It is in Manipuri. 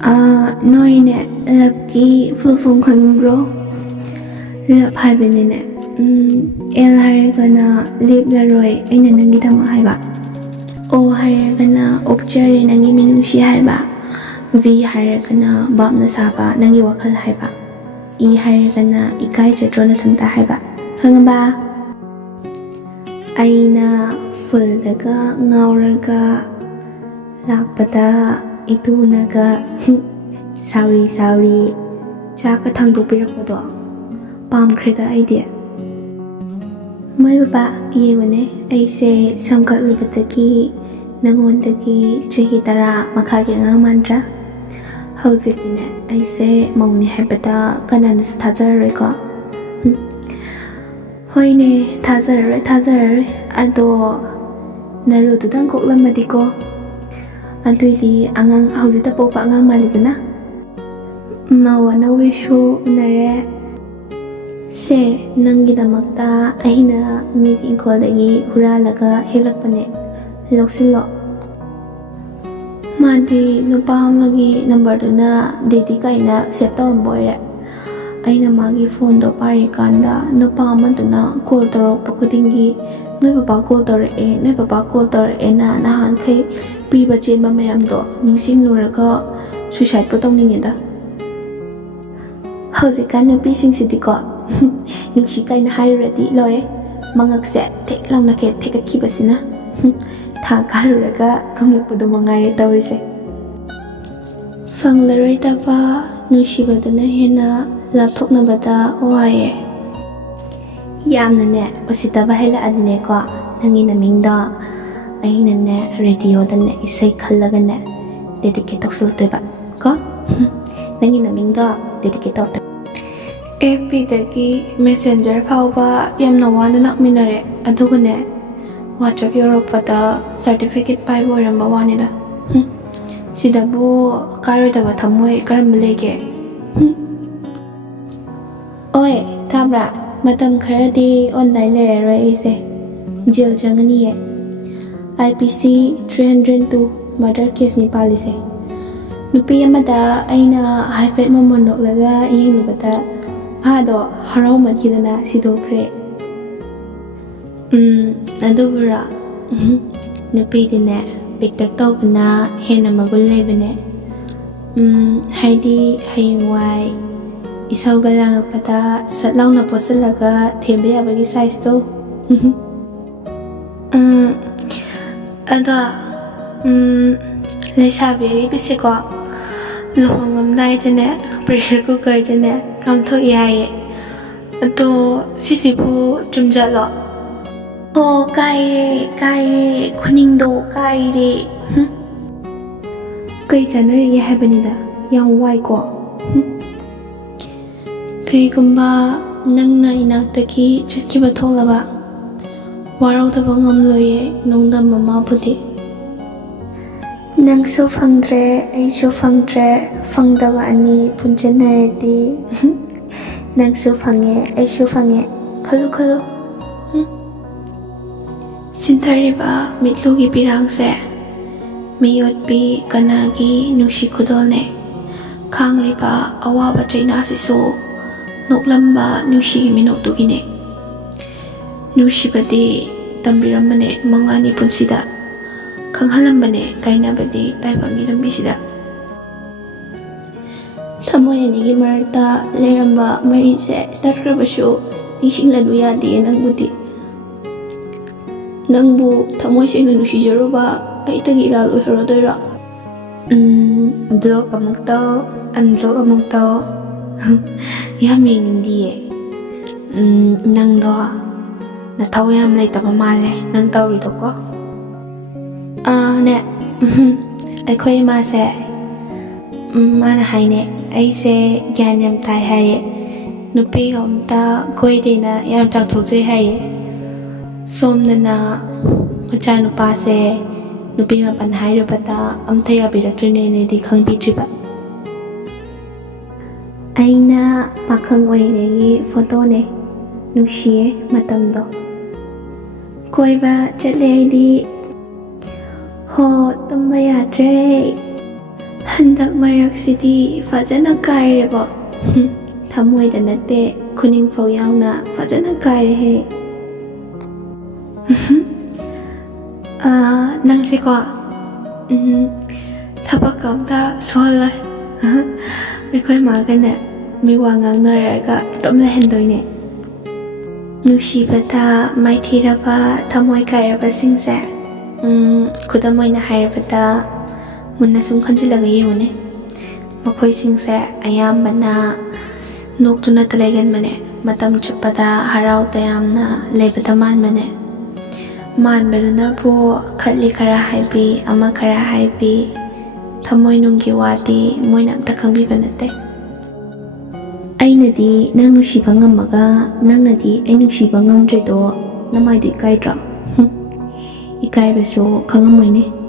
ꯅꯣꯏꯅꯦ ꯂꯞꯀꯤ ꯐꯨꯜ ꯐꯣꯝ ꯈꯪꯕ꯭ꯔꯣ? ꯂꯞ ꯍꯥꯏꯕꯅꯤꯅꯦ ꯑꯦꯜ ꯍꯥꯏꯔꯒꯅ ꯂꯦꯞꯂꯔꯣꯏ ꯑꯩꯅ ꯅꯪꯒꯤꯗꯃꯛ ꯍꯥꯏꯕ. ꯑꯣ ꯍꯥꯏꯔꯒꯅ ꯑꯣꯛꯆꯔꯦ ꯅꯪꯒꯤ ꯃꯤꯅꯨꯡꯁꯤ ꯍꯥꯏꯕ. ꯚꯤ ꯍꯥꯏꯔꯒꯅ ꯚꯥꯞꯅ ꯁꯥꯕ ꯅꯪꯒꯤ ꯋꯥꯈꯜ ꯍꯥꯏꯕ. ꯏ ꯍꯥꯏꯔꯒꯅ ꯏꯀꯥꯏꯖꯗ꯭ꯔꯣ ꯅꯊꯟꯇ ꯍꯥꯏꯕ. ꯈꯪꯉꯕ? ꯑꯩꯅ ꯐꯨꯜꯗꯒ ꯉꯥꯎꯔꯒ ꯂꯥꯛꯄꯗ ꯏꯇꯨꯅꯒ ꯁꯥꯎꯔꯤ ꯆꯥꯛꯀ ꯊꯥꯡꯗꯣꯛꯄꯤꯔꯛꯄꯗꯣ ꯄꯥꯝꯈ꯭ꯔꯦꯗ ꯑꯩꯗꯤ. ꯃꯣꯏ ꯕꯕꯥ ꯌꯦꯡꯉꯨꯅꯦ, ꯑꯩꯁꯦ ꯁꯝ ꯀꯛꯂꯨꯕꯗꯒꯤ ꯅꯪꯉꯣꯟꯗꯒꯤ ꯆꯍꯤ 10 ꯃꯈꯥꯒꯤ ꯑꯉꯥꯡ ꯃꯥꯟꯗ꯭ꯔꯥ? ꯍꯧꯖꯤꯛꯇꯤꯅꯦ ꯑꯩꯁꯦ ꯃꯧꯅꯤ ꯍꯥꯏꯕꯗ ꯀꯅꯥꯅꯁꯨ ꯊꯥꯖꯔꯔꯣꯏꯀꯣ? ꯍꯣꯏꯅꯦ, ꯊꯥꯖꯔꯔꯣꯏ. ꯑꯗꯣ ꯅꯔꯨꯗꯨꯗꯪ ꯀꯣꯛꯂꯝꯃꯗꯤꯀꯣ, ꯑꯗꯨꯏꯗꯤ ꯑꯉꯥꯡ ꯍꯧꯖꯤꯛꯇ ꯄꯣꯛꯄ ꯑꯉꯥꯡ ꯃꯥꯜꯂꯤꯗꯅ. ꯃꯧ ꯑꯅꯧꯕꯤꯁꯨ ꯎꯅꯔꯦ. ꯁꯦ ꯅꯪꯒꯤꯗꯃꯛꯇ ꯑꯩꯅ ꯃꯤꯒꯤ ꯏꯪꯈꯣꯜꯗꯒꯤ ꯍꯨꯔꯥꯜꯂꯒ ꯍꯦꯛꯂꯛꯄꯅꯦ, ꯂꯧꯁꯤꯜꯂꯣ. ꯃꯥꯗꯤ ꯅꯨꯄꯥ ꯑꯃꯒꯤ ꯅꯝꯕꯔꯗꯨꯅ ꯗꯦꯗꯤ ꯀꯥꯏꯅ ꯁꯦꯞ ꯇꯧꯔꯝꯕ ꯑꯣꯏꯔꯦ. ꯑꯩꯅ ꯃꯥꯒꯤ ꯐꯣꯟꯗꯣ ꯄꯥꯏꯔꯤꯀꯥꯟꯗ ꯅꯨꯄꯥ ꯑꯃꯗꯨꯅ ꯀꯣꯜ ꯇꯧꯔꯛꯄ ꯈꯨꯗꯤꯡꯒꯤ ꯅꯣꯏ ꯕꯕꯥ ꯀꯣꯜ ꯇꯧꯔꯛꯑꯦꯅ ꯅꯍꯥꯟꯈꯩ ꯄꯤꯕ ꯆꯦꯟꯕ ꯃꯌꯥꯝꯗꯣ ꯅꯤꯡꯁꯤꯡꯂꯨꯔꯒ ꯁꯨꯏꯁꯥꯏꯠꯄꯨ ꯇꯧꯅꯤꯡꯉꯦꯗ. ꯍꯧꯖꯤꯛꯀꯥꯟ ꯅꯨꯄꯤꯁꯤꯡꯁꯤꯗꯤꯀꯣ ꯅꯨꯡꯁꯤ ꯀꯥꯏꯅ ꯍꯥꯏꯔꯨꯔꯗꯤ ꯂꯣꯏꯔꯦ, ꯃꯉꯛꯁꯦ ꯊꯦꯛ ꯂꯥꯎꯅ ꯊꯦꯛꯀꯠꯈꯤꯕꯁꯤꯅ ꯊꯥ ꯀꯥꯔꯨꯔꯒ ꯊꯨꯡꯂꯛꯄꯗꯣ ꯃꯉꯥꯏꯔꯦ ꯇꯧꯔꯤꯁꯦ. ꯐꯪꯂꯔꯣꯏꯗꯕ ꯅꯨꯡꯁꯤꯕꯗꯨꯅ ꯍꯦꯟꯅ ꯂꯥꯞꯊꯣꯛꯅꯕꯗ ꯋꯥꯏꯌꯦ. ꯌꯥꯝꯅꯅꯦ ꯎꯁꯤꯠꯇꯕ ꯍꯩꯂꯛꯑꯗꯤꯅꯦꯀꯣ, ꯅꯪꯒꯤ ꯅꯃꯤꯡꯗꯣ ꯑꯩꯅꯅꯦ ꯔꯦꯗꯤꯑꯣꯗꯅꯦ ꯏꯁꯩ ꯈꯜꯂꯒꯅꯦ ꯗꯦꯗꯤꯀꯦꯠ ꯇꯧꯁꯤꯜꯂꯛꯇꯣꯏꯕ ꯀꯣ. ꯅꯪꯒꯤ ꯅꯃꯤꯡꯗꯣ ꯗꯦꯗꯤꯀꯦꯠ ꯇꯧꯔꯛꯇꯣꯏꯕ. FBꯗꯒꯤ ꯃꯦꯁꯦꯟꯖꯔ ꯐꯥꯎꯕ ꯌꯥꯝꯅ ꯋꯥꯅ ꯂꯥꯛꯃꯤꯟꯅꯔꯦ, ꯑꯗꯨꯒꯅꯦ ꯋꯥꯆꯞ ꯌꯧꯔꯛꯄꯗ ꯁꯥꯔꯇꯤꯐꯤꯀꯦꯠ ꯄꯥꯏꯕ ꯑꯣꯏꯔꯝꯕ ꯋꯥꯅꯤꯗ. ꯁꯤꯗꯕꯨ ꯀꯥꯏꯔꯣꯏꯗꯕ ꯊꯝꯃꯣꯏ ꯀꯔꯝꯕ ꯂꯩꯒꯦ? ꯑꯣꯏ ꯇꯥꯕ꯭ꯔꯥ? ꯃꯇꯝ ꯈꯔꯗꯤ ꯑꯣꯟꯂꯥꯏꯟ ꯂꯩꯔꯔꯣꯏ ꯑꯩꯁꯦ, ꯖꯦꯜ ꯆꯪꯉꯅꯤꯌꯦ. IPC 302 ꯃꯔꯗꯔ ꯀꯦꯁꯅꯤ ꯄꯥꯜꯂꯤꯁꯦ. ꯅꯨꯄꯤ ꯑꯃꯗ ꯑꯩꯅ ꯍꯥꯏꯐꯦꯠ ꯃꯃꯣꯟ ꯅꯣꯛꯂꯒ ꯌꯦꯡꯂꯨꯕꯗ ꯃꯥꯗꯣ ꯍꯔꯥꯎꯃꯟꯈꯤꯗꯅ ꯁꯤꯗꯣꯛꯈ꯭ꯔꯦ. ꯑꯗꯨꯕꯨꯔꯣ? ꯅꯨꯄꯤꯗꯤꯅꯦ ꯄꯤꯛꯇꯛ ꯇꯧꯕꯅ ꯍꯦꯟꯅ ꯃꯒꯨꯟ ꯂꯩꯕꯅꯦ. ꯍꯥꯏꯗꯤ ꯍꯌꯦꯡꯋꯥꯏ ꯏꯁꯧꯒ ꯂꯥꯡꯉꯛꯄꯗ ꯁꯠ ꯂꯥꯎꯅ ꯄꯣꯠꯁꯤꯜꯂꯒ ꯊꯦꯝꯕ ꯌꯥꯕꯒꯤ ꯁꯥꯏꯖꯇꯣ. ꯑꯗꯣ ꯂꯩꯁꯥꯕꯤ ꯑꯔꯤꯕꯤꯁꯦꯀꯣ ꯂꯨꯍꯣꯡꯉꯝꯗꯥꯏꯗꯅꯦ ꯄ꯭ꯔꯦꯁꯔ ꯀꯨꯀꯔꯗꯅꯦ ꯀꯥꯝꯊꯣꯛꯏ ꯍꯥꯏꯌꯦ. ꯑꯗꯣ ꯁꯤꯁꯤꯕꯨ ꯆꯨꯝꯖꯥꯠꯂꯣ? ꯑꯣ ꯀꯥꯏꯔꯦ ꯈꯨꯅꯤꯡꯗꯣ ꯀꯥꯏꯔꯦ. ꯀꯩ ꯆꯥꯟꯅꯔꯤꯒꯦ ꯍꯥꯏꯕꯅꯤꯗ, ꯌꯥꯝ ꯋꯥꯏꯀꯣ. ꯀꯩꯒꯨꯝꯕ ꯅꯪꯅ ꯏꯅꯥꯛꯇꯒꯤ ꯆꯠꯈꯤꯕ ꯊꯣꯛꯂꯕ ꯋꯥꯔꯧꯗꯕ ꯉꯝꯂꯣꯏꯌꯦ ꯅꯣꯡꯗꯝ ꯃꯃꯥꯕꯨꯗꯤ. ꯅꯪꯁꯨ ꯐꯪꯗ꯭ꯔꯦ ꯑꯩꯁꯨ ꯐꯪꯗ꯭ꯔꯦ, ꯐꯪꯗꯕ ꯑꯅꯤ ꯄꯨꯟꯁꯤꯟꯅꯔꯗꯤ ꯅꯪꯁꯨ ꯐꯪꯉꯦ ꯑꯩꯁꯨ ꯐꯪꯉꯦ. ꯈꯜꯂꯨ. ꯁꯤꯟꯊꯔꯤꯕ ꯃꯤꯠꯂꯨꯒꯤ ꯄꯤꯔꯥꯡꯁꯦ ꯃꯤꯑꯣꯠꯄꯤ ꯀꯅꯥꯒꯤ ꯅꯨꯡꯁꯤ ꯈꯨꯗꯣꯜꯅꯦ. ꯈꯥꯡꯂꯤꯕ ꯑꯋꯥꯕ ꯆꯩꯅꯥꯁꯤꯁꯨ ꯅꯣꯛꯂꯝꯕ ꯅꯨꯡꯁꯤꯒꯤ ꯃꯤꯅꯣꯛꯇꯨꯒꯤꯅꯦ. ꯅꯨꯡꯁꯤꯕꯗꯤ ꯇꯝꯕꯤꯔꯝꯕꯅꯦ ꯃꯉꯥꯅꯤ ꯄꯨꯟꯁꯤꯗ, ꯈꯪꯍꯜꯂꯝꯕꯅꯦ ꯀꯥꯏꯅꯕꯗꯤ ꯇꯥꯏꯕꯪꯒꯤ ꯂꯝꯕꯤꯁꯤꯗ. ꯊꯃꯣꯏ ꯑꯅꯤꯒꯤ ꯃꯔꯛꯇ ꯂꯩꯔꯝꯕ ꯃꯔꯤꯁꯦ ꯇꯠꯈ꯭ꯔꯕꯁꯨ ꯅꯤꯡꯁꯤꯡꯂꯅꯨ ꯌꯥꯗꯦ ꯅꯪꯕꯨꯗꯤ. ꯅꯪꯕꯨ ꯊꯃꯣꯏ ꯁꯦꯡꯅ ꯅꯨꯡꯁꯤꯖꯔꯨꯕ ꯑꯩꯇꯒꯤ ꯏꯔꯥꯜ ꯑꯣꯏꯍꯧꯔꯗꯣꯏꯔꯣ? ꯕ꯭ꯂꯣꯛ ꯑꯃꯨꯛ ꯇꯧ, ꯑꯟꯕ꯭ꯂꯣꯛ ꯑꯃꯨꯛ ꯇꯧ. ꯌꯥꯝ ꯌꯦꯡꯅꯤꯡꯗꯤꯌꯦ. ꯅꯪꯗꯣ ꯅꯊꯧ ꯌꯥꯝ ꯂꯩꯇꯕ ꯃꯥꯜꯂꯦ ꯅꯪ ꯇꯧꯔꯤꯗꯣꯀꯣ. ꯅꯦ ꯑꯩꯈꯣꯏ ꯏꯃꯥꯁꯦ ꯃꯥꯅ ꯍꯥꯏꯅꯦ ꯑꯩꯁꯦ ꯒ꯭ꯌꯥꯟꯌꯥꯝ ꯇꯥꯏ ꯍꯥꯏꯌꯦ, ꯅꯨꯄꯤꯒ ꯑꯝꯇ ꯀꯣꯏꯗꯦꯅ ꯌꯥꯝ ꯆꯥꯎꯊꯣꯛꯆꯩ ꯍꯥꯏꯌꯦ. ꯁꯣꯝꯗꯅ ꯃꯆꯥꯅꯨꯄꯥꯁꯦ ꯅꯨꯄꯤ ꯃꯄꯟ ꯍꯥꯏꯔꯨꯕꯗ ꯑꯝꯇ ꯌꯥꯕꯤꯔꯛꯇ꯭ꯔꯤꯅꯦꯅꯗꯤ ꯈꯪꯕꯤꯗ꯭ꯔꯤꯕ. ꯑꯩꯅ ꯄꯥꯈꯪ ꯑꯣꯏꯔꯤꯉꯩꯒꯤ ꯐꯣꯇꯣꯅꯦ, ꯅꯨꯡꯁꯤꯌꯦ ꯃꯇꯝꯗꯣ. ꯀꯣꯏꯕ ꯆꯠꯂꯦ ꯑꯩꯗꯤ. ꯍꯣ ꯇꯨꯝꯕ ꯌꯥꯗ꯭ꯔꯦ, ꯍꯟꯗꯛ ꯃꯔꯛꯁꯤꯗꯤ ꯐꯖꯅ ꯀꯥꯏꯔꯦꯕꯣ ꯊꯃꯣꯏꯗ ꯅꯠꯇꯦ ꯈꯨꯅꯤꯡꯐꯧ ꯌꯥꯎꯅ ꯐꯖꯅ ꯀꯥꯏꯔꯦꯍꯦ ꯅꯪꯁꯦꯀꯣ ꯊꯕꯛ ꯑꯝꯇ ꯁꯨꯍꯜꯂꯣꯏ ꯑꯩꯈꯣꯏ ꯃꯥꯒꯅꯦ ꯃꯤ ꯋꯥ ꯉꯥꯡꯅꯔꯒ ꯑꯗꯨꯝ ꯂꯩꯍꯟꯗꯣꯏꯅꯦ ꯅꯨꯡꯁꯤꯕꯗ ꯃꯥꯏꯊꯤꯔꯕ ꯊꯃꯣꯏ ꯀꯥꯏꯔꯕꯁꯤꯡꯁꯦ ꯈꯨꯗꯝ ꯑꯣꯏꯅ ꯍꯥꯏꯔꯕꯗ ꯃꯨꯟꯅ ꯁꯨꯝ ꯈꯟꯖꯤꯜꯂꯒ ꯌꯦꯡꯉꯨꯅꯦ ꯃꯈꯣꯏꯁꯤꯡꯁꯦ ꯑꯌꯥꯝꯕꯅ ꯅꯣꯛꯇꯨꯅꯇ ꯂꯩꯒꯟꯕꯅꯦ ꯃꯇꯝ ꯆꯨꯞꯄꯗ ꯍꯔꯥꯎ ꯇꯌꯥꯝꯅ ꯂꯩꯕꯗ ꯃꯥꯟꯕꯅꯦ ꯃꯥꯟꯕꯗꯨꯅꯕꯨ ꯈꯠꯂꯤ ꯈꯔ ꯍꯥꯏꯕꯤ ꯑꯃ ꯈꯔ ꯍꯥꯏꯕꯤ ꯊꯃꯣꯏꯅꯨꯡꯒꯤ ꯋꯥꯗꯤ ꯃꯣꯏꯅ ꯑꯝꯇ ꯈꯪꯕꯤꯕ ꯅꯠꯇꯦ ꯑꯩꯅꯗꯤ ꯅꯪ ꯅꯨꯡꯁꯤꯕ ꯉꯝꯃꯒ ꯅꯪꯅꯗꯤ ꯑꯩ ꯅꯨꯡꯁꯤꯕ ꯉꯝꯗ꯭ꯔꯤꯗꯣ ꯅꯃꯥꯏꯗꯣ ꯏꯀꯥꯏꯗ꯭ꯔꯣ ꯏꯀꯥꯏꯕꯁꯨ ꯈꯪꯉꯝꯃꯣꯏꯅꯦ